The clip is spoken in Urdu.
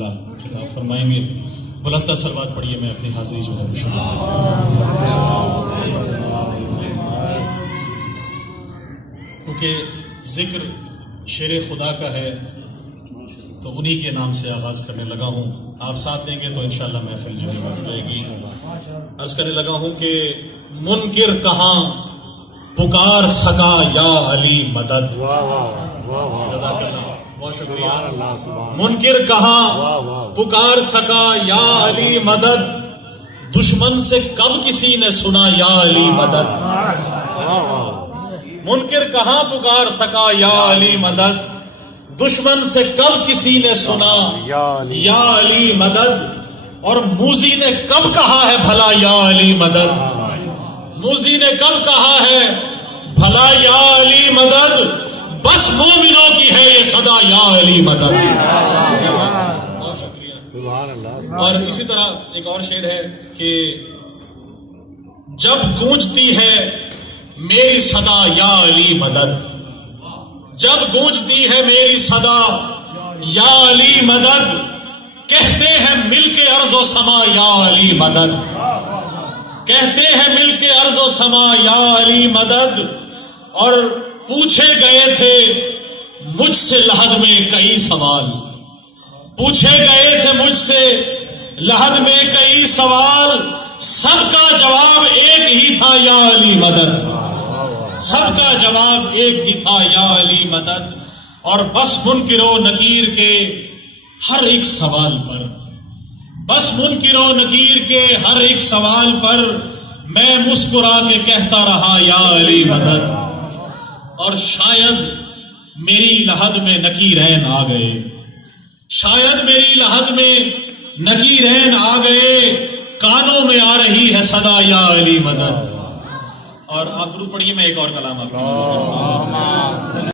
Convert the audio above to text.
اللہ خطاب فرمائیں گے. بلند صلوات پڑھیے. میں اپنی حاضری جو ہے کیونکہ ذکر شیر خدا کا ہے تو انہی کے نام سے آغاز کرنے لگا ہوں. آپ ساتھ دیں گے تو انشاءاللہ محفل جو ہے بس جائے گی. عرض کرنے لگا ہوں کہ منکر کہاں پکار سکا یا علی مدد. جزاک اللہ، بہت شکریہ. منکر کہاں پکار سکا یا علی مدد، دشمن سے کب کسی نے سنا یا علی مدد. منکر کہاں پکار سکا یا علی مدد، دشمن سے کب کسی نے سنا یا علی مدد. اور موذی نے کب کہا ہے بھلا یا علی مدد، موذی نے کب کہا ہے بھلا یا علی مدد. بس مومنوں کی ہے یہ صدا یا علی مدد. اور اسی طرح ایک اور شعر ہے کہ جب گونجتی ہے میری صدا یا علی مدد، جب گونجتی ہے میری صدا یا علی مدد، کہتے ہیں مل کے ارض و سما یا علی مدد، کہتے ہیں مل کے ارض و سما یا علی مدد. اور پوچھے گئے تھے مجھ سے لحد میں کئی سوال، پوچھے گئے تھے مجھ سے لحد میں کئی سوال، سب کا جواب ایک ہی تھا یا علی مدد، سب کا جواب ایک ہی تھا یا علی مدد. اور بس منکر و نکیر کے ہر ایک سوال پر، بس منکر و نکیر کے ہر ایک سوال پر میں مسکرا کے کہتا رہا یا علی مدد. اور شاید میری لحد میں نکیرین آ گئے، شاید میری لحد میں نکیرین آ گئے، کانوں میں آ رہی ہے صدا یا علی مدد. اور آپ درود پڑھیے. میں ایک اور کلام آپ